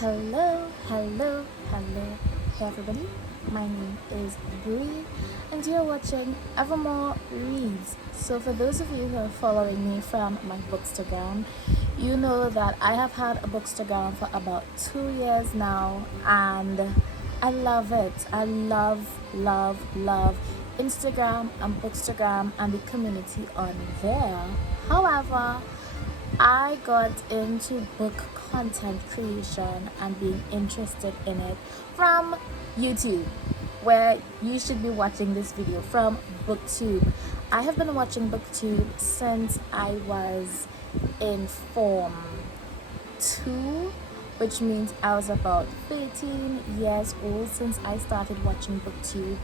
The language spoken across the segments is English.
Hello, hey everybody. My name is Bree, and you're watching Evermore Reads. So, for those of you who are following me from my Bookstagram, you know that I have had a Bookstagram for about 2 years now, and I love it. I love Instagram and Bookstagram and the community on there. However, I got into book content creation and being interested in it from YouTube, where you should be watching this video from BookTube. I have been watching BookTube since I was in Form 2, which means I was about 13 years old since I started watching BookTube,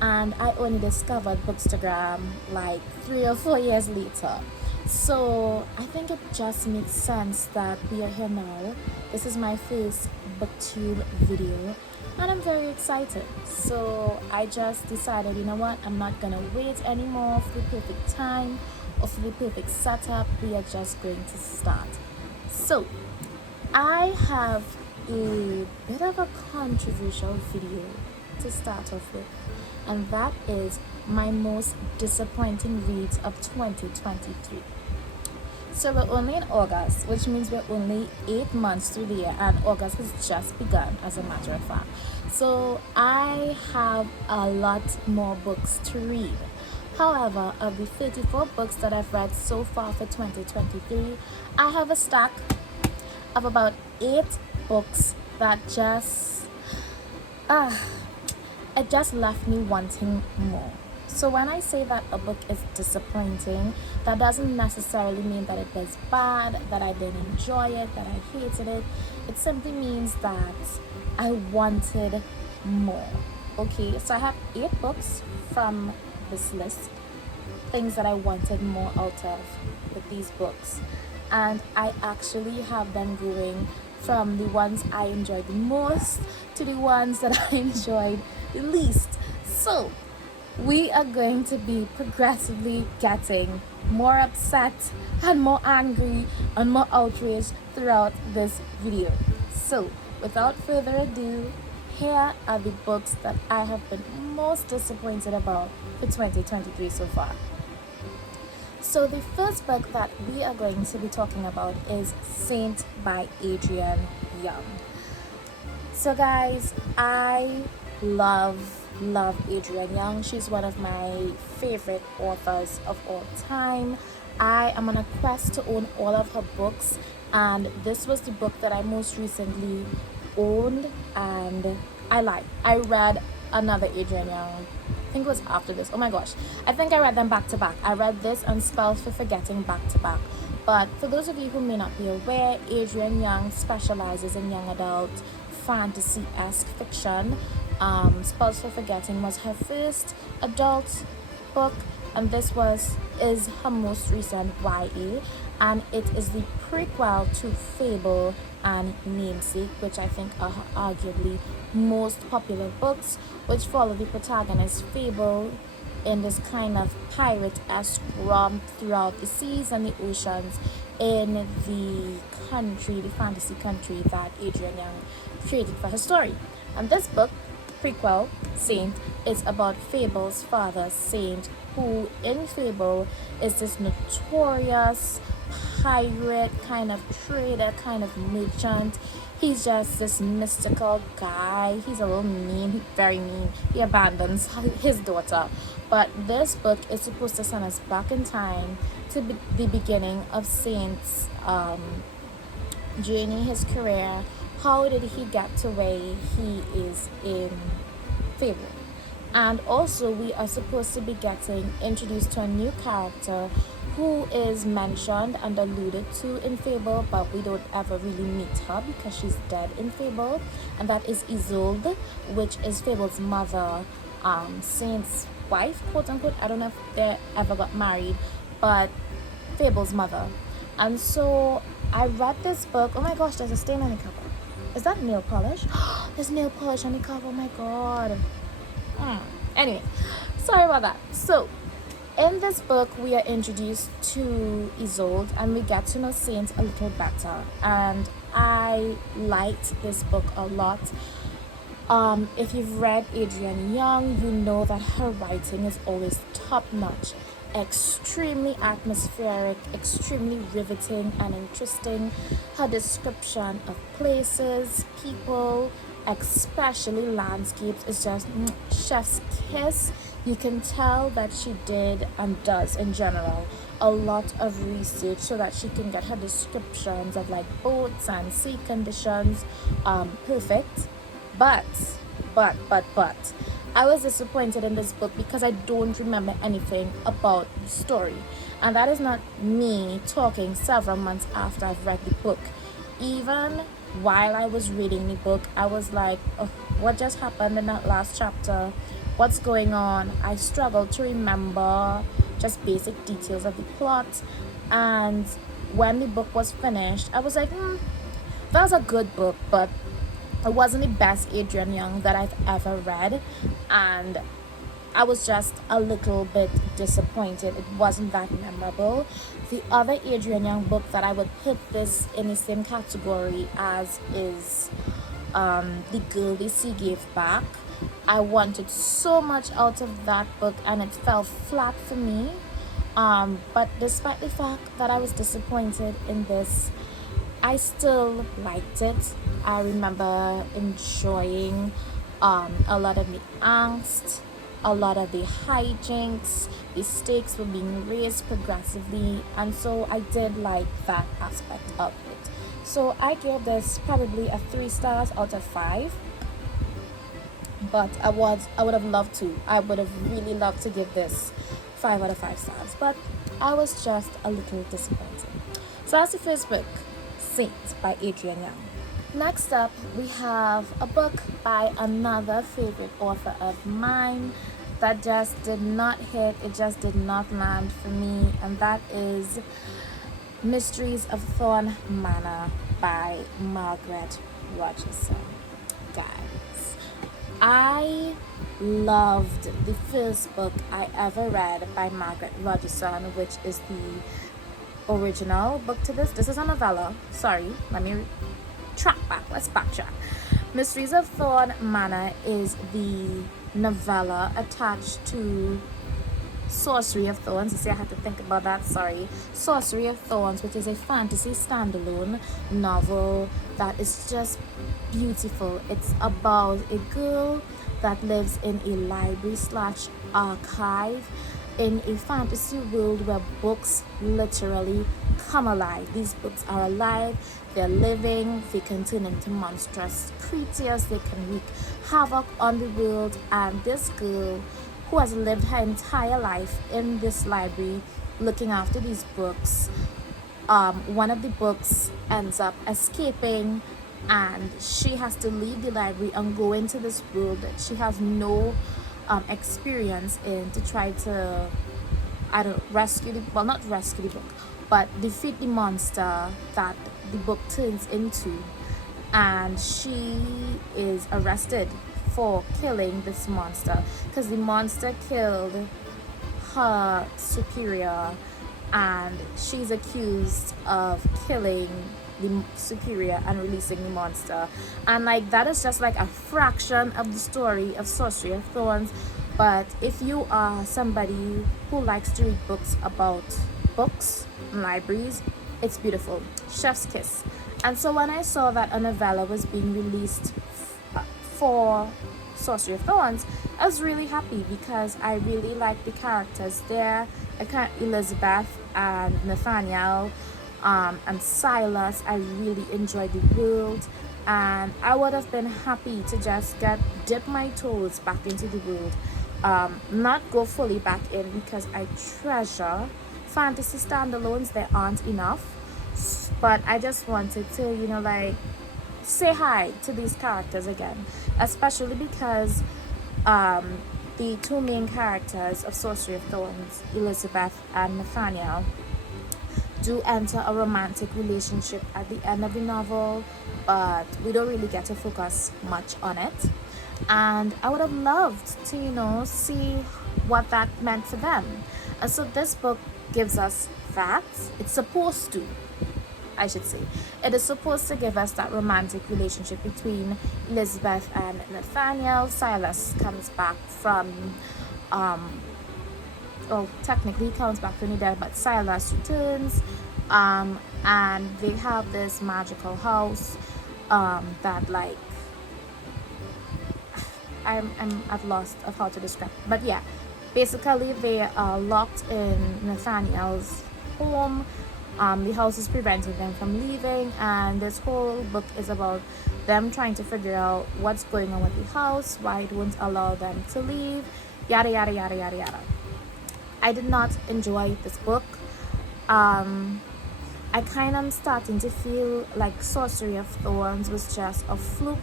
and I only discovered Bookstagram like 3 or 4 years later. So I think it just makes sense that we are here now. This is my first BookTube video, and I'm very excited. So I just decided, you know what, I'm not gonna wait anymore for the perfect time or for the perfect setup. We are just going to start. So I have a bit of a controversial video to start off with, and that is my most disappointing reads of 2023. So we're only in August, which means we're only 8 months through the year, and August has just begun, as a matter of fact. So I have a lot more books to read. However, of the 34 books that I've read so far for 2023, I have a stack of about 8 books that it just left me wanting more. So when I say that a book is disappointing, that doesn't necessarily mean that it was bad, that I didn't enjoy it, that I hated it. It simply means that I wanted more. Okay, so I have 8 books from this list, things that I wanted more out of with these books. And I actually have them going from the ones I enjoyed the most to the ones that I enjoyed the least. So we are going to be progressively getting more upset and more angry and more outraged throughout this video. So without further ado, here are the books that I have been most disappointed about for 2023 so far. So the first book that we are going to be talking about is Saint by Adrian Young. So guys, I love Adrian Young. She's one of my favorite authors of all time. I am on a quest to own all of her books, and this was the book that I most recently owned, and I read another Adrian Young. I think it was after this. Oh my gosh, I think I read them back to back. I read this and Spells for Forgetting back to back. But for those of you who may not be aware, Adrian Young specializes in young adult fantasy-esque fiction. Spells for Forgetting was her first adult book, and this is her most recent YA, and it is the prequel to Fable and Namesake, which I think are arguably most popular books, which follow the protagonist Fable in this kind of pirate-esque romp throughout the seas and the oceans in the fantasy country that Adrian Young created for her story. And this book, prequel, Saint, is about Fable's father, Saint, who in Fable is this notorious pirate, kind of trader, kind of merchant. He's just this mystical guy. He's a little mean, very mean. He abandons his daughter. But this book is supposed to send us back in time to the beginning of Saint's journey, his career. How did he get to where he is in Fable? And also we are supposed to be getting introduced to a new character who is mentioned and alluded to in Fable, but we don't ever really meet her because she's dead in Fable, and that is Isolde, which is Fable's mother, Saint's wife, quote unquote. I don't know if they ever got married, but Fable's mother. And so I read this book. Oh my gosh, there's a stain on the cover. Is that nail polish? There's nail polish on the cover. Oh my god. Anyway, sorry about that. So in this book, we are introduced to Isolde, and we get to know Saint a little better. And I liked this book a lot. If you've read Adrian Young, you know that her writing is always top notch, extremely atmospheric, extremely riveting and interesting. Her description of places, people, especially landscapes, is just chef's kiss. You can tell that she did and does in general a lot of research so that she can get her descriptions of like boats and sea conditions perfect. But, but, I was disappointed in this book because I don't remember anything about the story. And that is not me talking several months after I've read the book. Even while I was reading the book, I was like, oh, what just happened in that last chapter? What's going on? I struggled to remember just basic details of the plot. And when the book was finished, I was like, that was a good book, but it wasn't the best Adrian Young that I've ever read, and I was just a little bit disappointed. It wasn't that memorable. The other Adrian Young book that I would put this in the same category as is The Girl the Sea Gave Back. I wanted so much out of that book and it fell flat for me. But despite the fact that I was disappointed in this, I still liked it. I remember enjoying a lot of the angst, a lot of the hijinks. The stakes were being raised progressively, and so I did like that aspect of it. So I gave this probably a 3 stars out of 5. But I would have loved to. I would have really loved to give this 5 out of 5 stars. But I was just a little disappointed. So that's the first book, Saints by Adrian Young. Next up, we have a book by another favorite author of mine that just did not hit, it just did not land for me, and that is Mysteries of Thorn Manor by Margaret Rogerson. Guys, I loved the first book I ever read by Margaret Rogerson, which is the original book to this. This is a novella. Sorry, let me let's backtrack. Mysteries of Thorn Manor is the novella attached to Sorcery of Thorns. You see, I had to think about that, sorry. Sorcery of Thorns, which is a fantasy standalone novel that is just beautiful. It's about a girl that lives in a library slash archive in a fantasy world where books literally come alive. These books are alive, they're living, they can turn into monstrous creatures, they can wreak havoc on the world, and this girl who has lived her entire life in this library looking after these books, one of the books ends up escaping and she has to leave the library and go into this world that she has no experience in to try to not rescue the book, but defeat the monster that the book turns into. And she is arrested for killing this monster because the monster killed her superior, and she's accused of killing the superior and releasing the monster. And like, that is just like a fraction of the story of Sorcery of Thorns. But if you are somebody who likes to read books about books and libraries, it's beautiful. Chef's kiss. And so when I saw that a novella was being released for Sorcery of Thorns, I was really happy because I really liked the characters there. Elizabeth and Nathaniel and Silas. I really enjoyed the world, and I would have been happy to just dip my toes back into the world. Not go fully back in because I treasure fantasy standalones. There aren't enough, but I just wanted to say hi to these characters again, especially because the two main characters of Sorcery of Thorns, Elizabeth and Nathaniel, do enter a romantic relationship at the end of the novel, but we don't really get to focus much on it. And I would have loved to see what that meant for them. And so this book gives us that. It's supposed to. I should say. It is supposed to give us that romantic relationship between Elizabeth and Nathaniel. Silas comes back from, well, technically he comes back from the dead, but Silas returns, and they have this magical house, that like, I'm at loss of how to describe it. But yeah, basically they are locked in Nathaniel's home. The house is preventing them from leaving, and this whole book is about them trying to figure out what's going on with the house, why it won't allow them to leave, yada yada yada yada yada. I did not enjoy this book. I kind of starting to feel like Sorcery of Thorns was just a fluke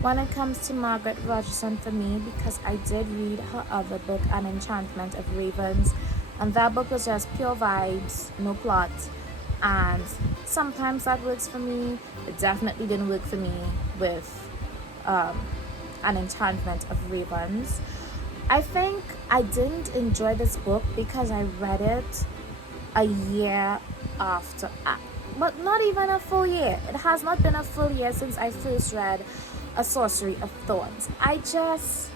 when it comes to Margaret Rogerson for me, because I did read her other book, An Enchantment of Ravens, and that book was just pure vibes, no plot, and sometimes that works for me. It definitely didn't work for me with An Enchantment of Ravens. I think I didn't enjoy this book because I read it a year after, but not even a full year. It has not been a full year since I first read A Sorcery of Thorns. I just,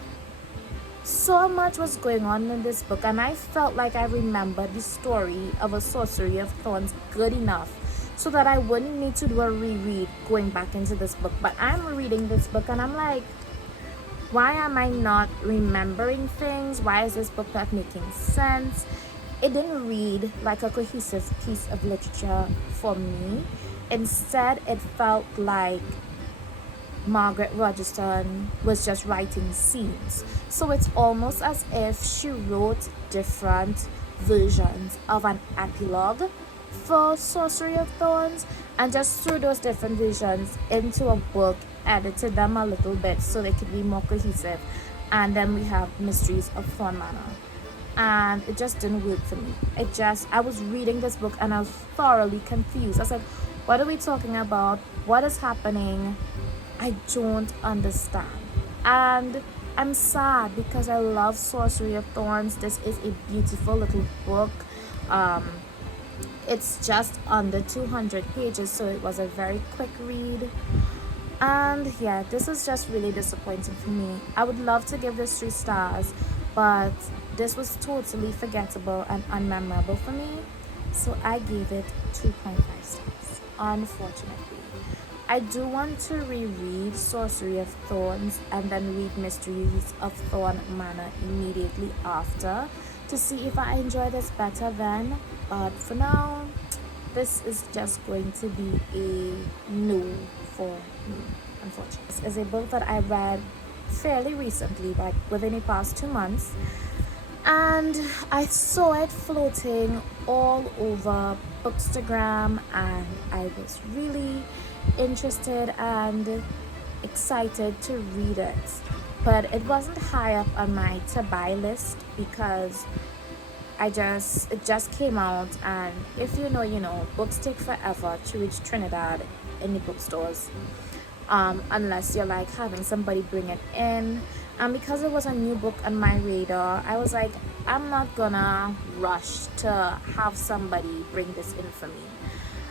so much was going on in this book, and I felt like I remembered the story of A Sorcery of Thorns good enough so that I wouldn't need to do a reread going back into this book. But I'm reading this book and I'm like, why am I not remembering things? Why is this book not making sense? It didn't read like a cohesive piece of literature for me. Instead, it felt like Margaret Rogerson was just writing scenes. So it's almost as if she wrote different versions of an epilogue for Sorcery of Thorns and just threw those different versions into a book, edited them a little bit so they could be more cohesive, and then we have Mysteries of Thorn Manor. And it just didn't work for me. I was reading this book and I was thoroughly confused. I was like, what are we talking about? What is happening? I don't understand. And I'm sad because I love Sorcery of Thorns. This is a beautiful little book. It's just under 200 pages, so it was a very quick read. And yeah, this is just really disappointing for me. I would love to give this 3 stars, but this was totally forgettable and unmemorable for me, so I gave it 2.5 stars, unfortunately. I do want to reread Sorcery of Thorns and then read Mysteries of Thorn Manor immediately after to see if I enjoy this better then, but for now, this is just going to be a no for me, unfortunately. This is a book that I read fairly recently, like within the past 2 months, and I saw it floating all over Bookstagram, and I was really interested and excited to read it, but it wasn't high up on my to buy list because it just came out, and if you know, books take forever to reach Trinidad in the bookstores, unless you're like having somebody bring it in. And because it was a new book on my radar, I was like, I'm not gonna rush to have somebody bring this in for me.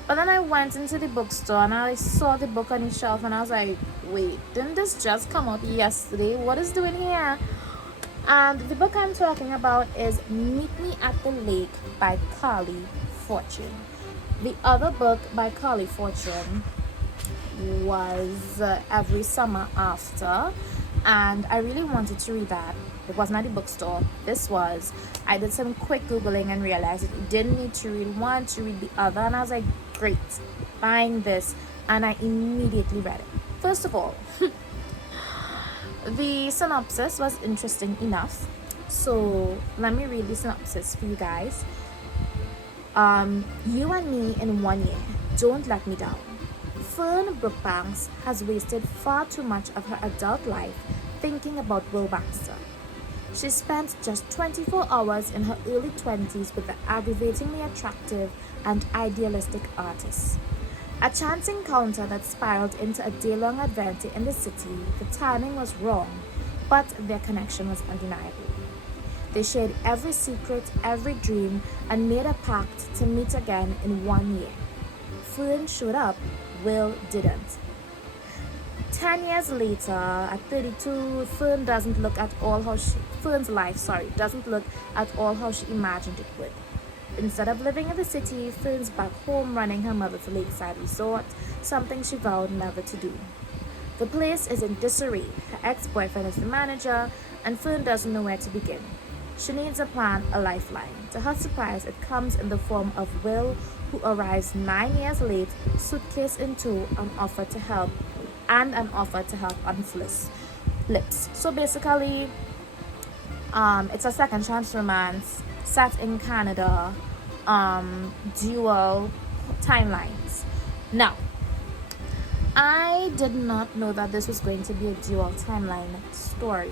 But then I went into the bookstore and I saw the book on the shelf and I was like, wait, didn't this just come out yesterday? What is doing here? And the book I'm talking about is Meet Me at the Lake by Carly Fortune. The other book by Carly Fortune was Every Summer After, and I really wanted to read that. It wasn't at the bookstore. This was. I did some quick Googling and realized it didn't need to read one to read the other, and I was like, great, buying this, and I immediately read it. First of all, the synopsis was interesting enough, so let me read the synopsis for you guys. You and me in 1 year. Don't let me down. Fern Brookbanks has wasted far too much of her adult life thinking about Will Baxter. She spent just 24 hours in her early 20s with the aggravatingly attractive and idealistic artist. A chance encounter that spiraled into a day-long adventure in the city. The timing was wrong, but their connection was undeniable. They shared every secret, every dream, and made a pact to meet again in 1 year. Fern showed up, Will didn't. 10 years later, at 32, Fern doesn't look at all how she, Fern's life, doesn't look at all how she imagined it would. Instead of living in the city, Fern's back home running her mother's lakeside resort, something she vowed never to do. The place is in disarray. Her ex-boyfriend is the manager, and Fern doesn't know where to begin. She needs a plan, a lifeline. To her surprise, it comes in the form of Will, who arrives 9 years late, suitcase in tow, an offer to help on his lips. So basically, it's a second chance romance set in Canada, dual timelines. Now, I did not know that this was going to be a dual timeline story.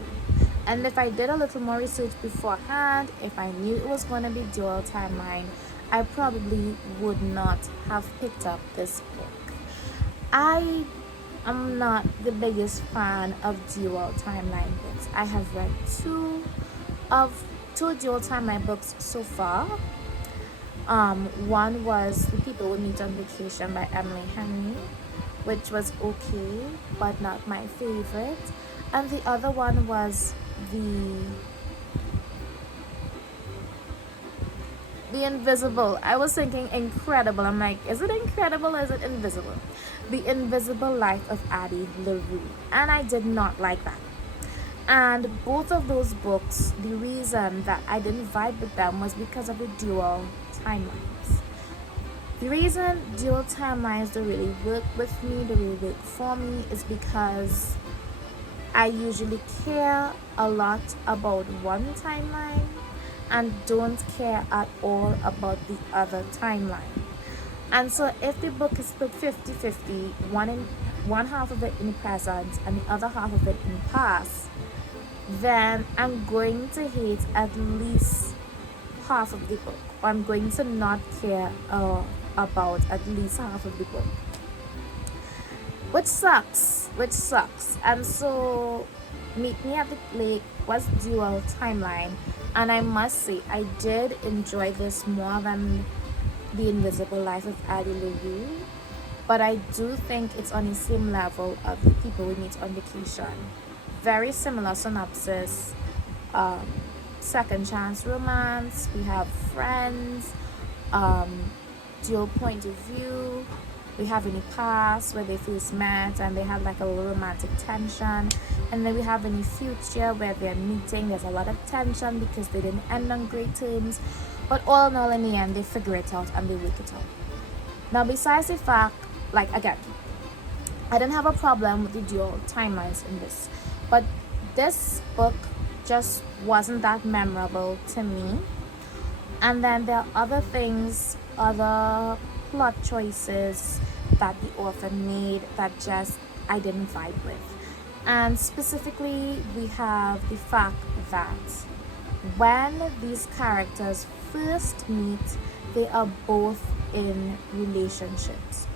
And if I did a little more research beforehand, if I knew it was going to be dual timeline, I probably would not have picked up this book. I am not the biggest fan of dual timeline books. I have read two dual timeline books so far. One was The People We Meet on Vacation by Emily Henry, which was okay, but not my favorite. And the other one was The Invisible. I was thinking incredible. I'm like, is it incredible or is it invisible? The Invisible Life of Addie LaRue. And I did not like that. And both of those books, the reason that I didn't vibe with them was because of the dual timelines. The reason dual timelines don't really work with me, don't really work for me, is because I usually care a lot about one timeline and don't care at all about the other timeline. And so if the book is split 50-50, one half of it in present and the other half of it in past, then I'm going to hate at least half of the book, or I'm going to not care about at least half of the book, which sucks. And so Meet Me at the Lake was dual timeline, and I must say I did enjoy this more than The Invisible Life of Addie LaRue, but I do think it's on the same level of The People We Meet on Vacation. Very similar synopsis, second chance romance, we have friends, dual point of view, we have in the past where they first met and they had like a little romantic tension, and then we have in the future where they're meeting, there's a lot of tension because they didn't end on great terms, but all in all, in the end, they figure it out and they work it out. Now, besides the fact, like, again, I didn't have a problem with the dual timelines in this, but this book just wasn't that memorable to me. And then there are other things, other plot choices that the author made that just I didn't vibe with. And specifically, we have the fact that when these characters first meet, they are both in relationships,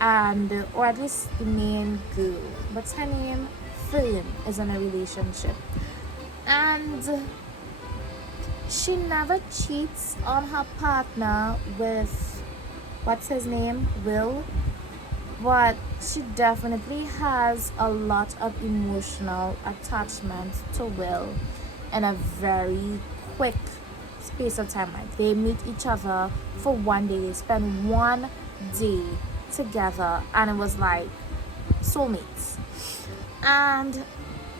and or at least the main girl, what's her name, Thorn, is in a relationship, and she never cheats on her partner with, what's his name, Will, but she definitely has a lot of emotional attachment to Will in a very quick space of time. Like, they meet each other for one day, they spend one day together, and it was like soulmates. And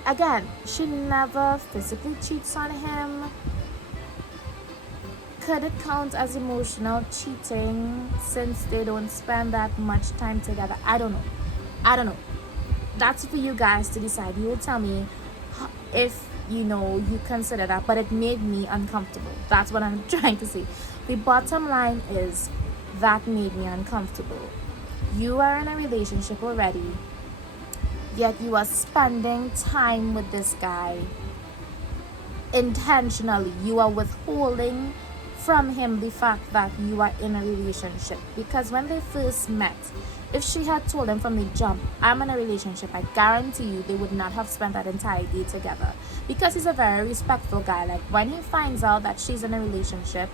again, she never physically cheats on him. Could it count as emotional cheating since they don't spend that much time together? I don't know. That's for you guys to decide. You will tell me if you consider that, but it made me uncomfortable. That's what I'm trying to say. The bottom line is that made me uncomfortable. You are in a relationship already, yet you are spending time with this guy intentionally. You are withholding from him the fact that you are in a relationship, because when they first met, if she had told him from the jump, I'm in a relationship, I guarantee you they would not have spent that entire day together, because he's a very respectful guy. Like, when he finds out that she's in a relationship,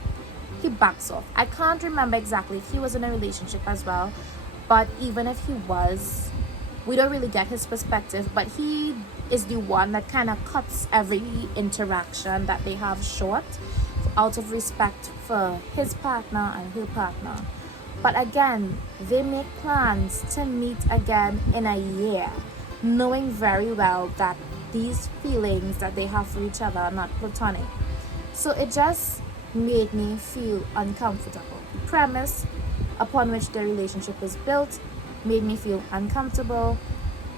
he backs off. I can't remember exactly if he was in a relationship as well, but even if he was, we don't really get his perspective, but he is the one that kind of cuts every interaction that they have short out of respect for his partner and her partner. But again, they make plans to meet again in a year, knowing very well that these feelings that they have for each other are not platonic. So it just made me feel uncomfortable. The premise upon which the relationship is built made me feel uncomfortable.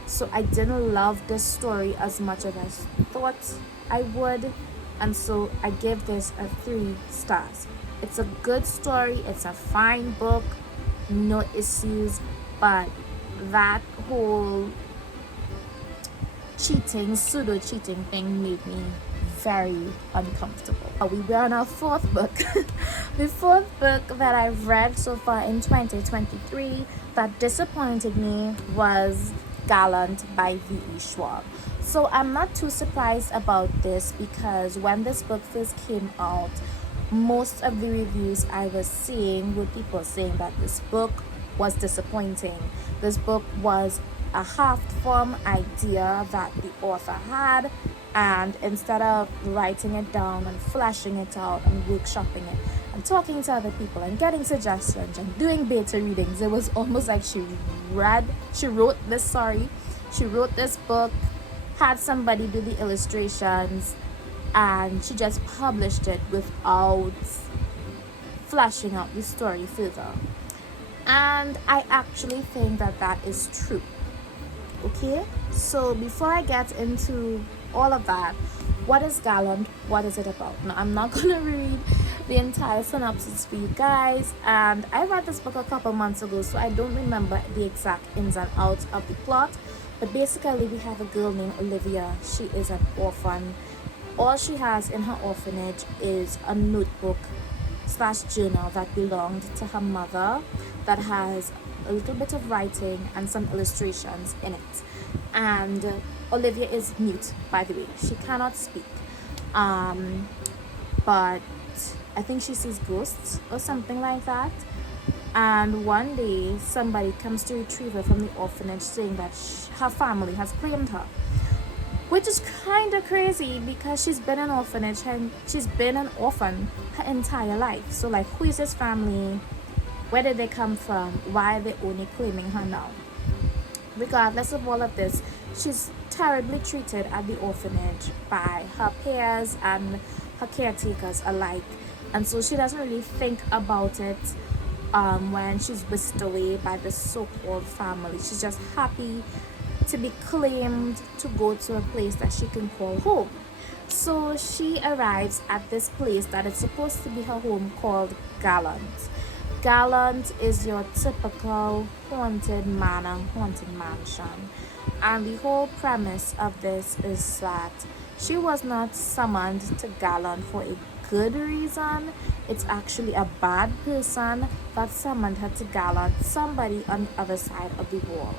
So I didn't love this story as much as I thought I would. And so I give this a 3 stars. It's a good story. It's a fine book. No issues. But that whole pseudo cheating thing made me very uncomfortable. We were on our 4th book. The 4th book that I've read so far in 2023 that disappointed me was Gallant by V Schwab. So I'm not too surprised about this because when this book first came out, most of the reviews I was seeing were people saying that this book was disappointing. This book was a half-formed idea that the author had, and instead of writing it down and fleshing it out and workshopping it and talking to other people and getting suggestions and doing beta readings, it was almost like she wrote this book, had somebody do the illustrations, and she just published it without fleshing out the story further. And I actually think that is true. Okay, so before I get into all of that, what is Gallant? What is it about? Now, I'm not gonna read the entire synopsis for you guys, and I read this book a couple months ago, so I don't remember the exact ins and outs of the plot. But basically, we have a girl named Olivia. She is an orphan. All she has in her orphanage is a notebook / journal that belonged to her mother that has a little bit of writing and some illustrations in it. And Olivia is mute, by the way. She cannot speak. But I think she sees ghosts or something like that. And one day, somebody comes to retrieve her from the orphanage saying that her family has claimed her. Which is kind of crazy because she's been an orphanage and she's been an orphan her entire life. So like, who is this family? Where did they come from? Why are they only claiming her now? Regardless of all of this, she's terribly treated at the orphanage by her peers and her caretakers alike. And so she doesn't really think about it when she's whisked away by the so-called family. She's just happy to be claimed to go to a place that she can call home. So she arrives at this place that is supposed to be her home called Gallant. Gallant is your typical haunted manor, haunted mansion. And the whole premise of this is that she was not summoned to Gallant for a good reason. It's actually a bad person that summoned her to Gallant, somebody on the other side of the wall.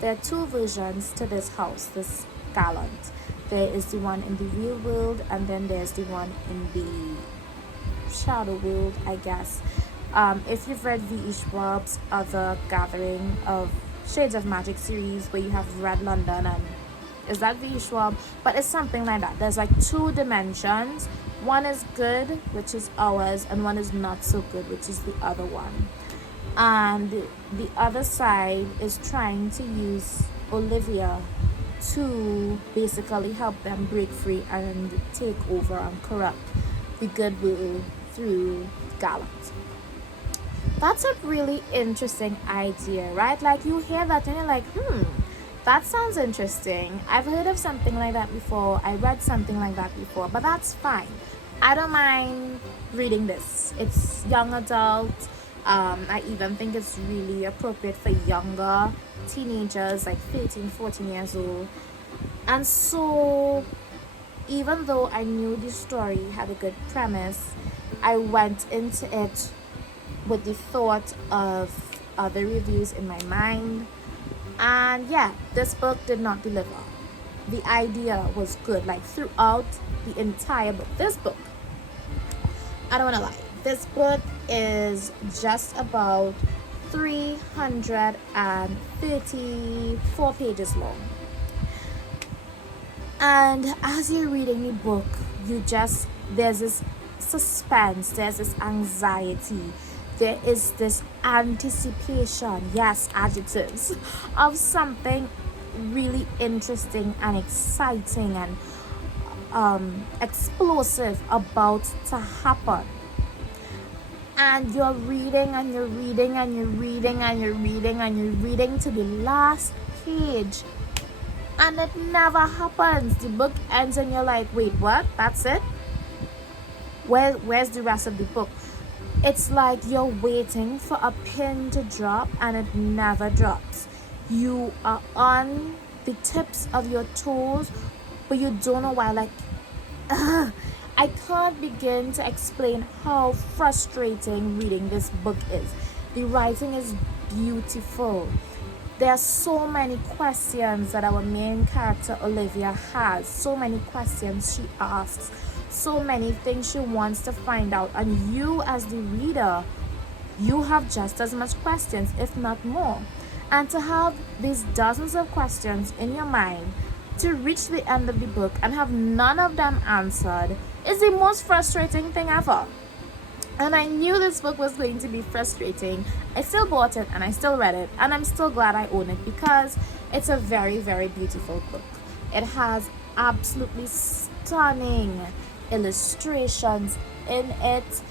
There are 2 versions to this house, this Gallant. There is the one in the real world, and then there's the one in the shadow world, I guess. If you've read V Schwab's other gathering of Shades of Magic series where you have Red London, and is that V Schwab? But it's something like that. There's like 2 dimensions. One is good, which is ours, and one is not so good, which is the other one. And the other side is trying to use Olivia to basically help them break free and take over and corrupt the goodwill through Gallant. That's a really interesting idea, right? Like, you hear that and you're like, that sounds interesting. I've heard of something like that before. I read something like that before, but that's fine. I don't mind reading this. It's young adult. I even think it's really appropriate for younger teenagers, like 13, 14 years old. And so, even though I knew the story had a good premise, I went into it with the thought of other reviews in my mind. And yeah, this book did not deliver. The idea was good, like throughout the entire book. This book, I don't want to lie, This book is just about 334 pages long. And as you're reading the book, there's this suspense, there's this anxiety, there is this anticipation, yes, adjectives, of something really interesting and exciting and explosive about to happen. And you're reading and you're reading and you're reading and you're reading and you're reading to the last page, and it never happens. The book ends and you're like, wait, what? That's it? Where's the rest of the book? It's like you're waiting for a pin to drop and it never drops. You are on the tips of your toes, but you don't know why. Like, I can't begin to explain how frustrating reading this book is. The writing is beautiful. There are so many questions that our main character Olivia has, so many questions she asks, so many things she wants to find out, and you as the reader, you have just as much questions, if not more. And to have these dozens of questions in your mind, to reach the end of the book and have none of them answered, is the most frustrating thing ever. And I knew this book was going to be frustrating. I still bought it and I still read it, and I'm still glad I own it because it's a very, very beautiful book. It has absolutely stunning illustrations in it.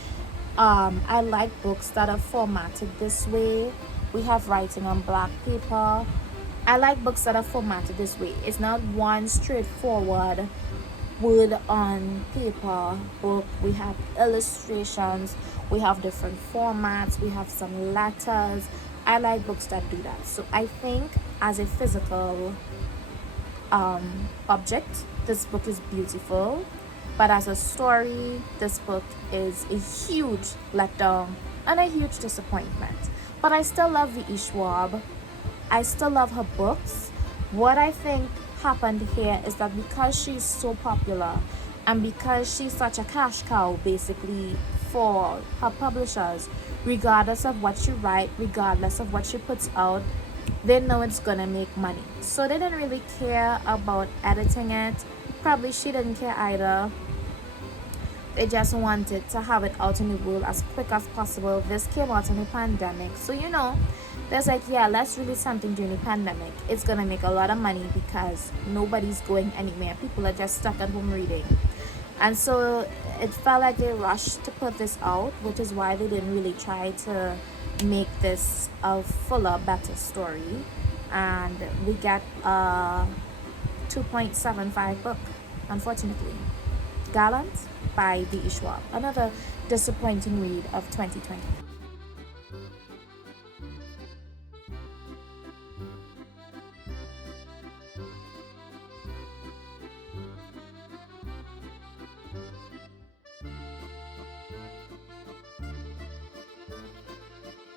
I like books that are formatted this way. We have writing on black paper. I like books that are formatted this way. It's not one straightforward word on paper book. We have illustrations, we have different formats, we have some letters. I like books that do that. So I think as a physical object, this book is beautiful, but as a story, this book is a huge letdown and a huge disappointment. But I still love V Schwab. I still love her books. What I think happened here is that because she's so popular and because she's such a cash cow basically for her publishers, regardless of what she writes, regardless of what she puts out, they know it's gonna make money. So they didn't really care about editing it. Probably she didn't care either. They just wanted to have it out in the world as quick as possible. This came out in the pandemic, so there's like, yeah, let's release something during the pandemic. It's gonna make a lot of money because nobody's going anywhere. People are just stuck at home reading. And so it felt like they rushed to put this out, which is why they didn't really try to make this a fuller, better story. And we get a 2.75 book, unfortunately. Gallant by V Schwab. Another disappointing read of 2020.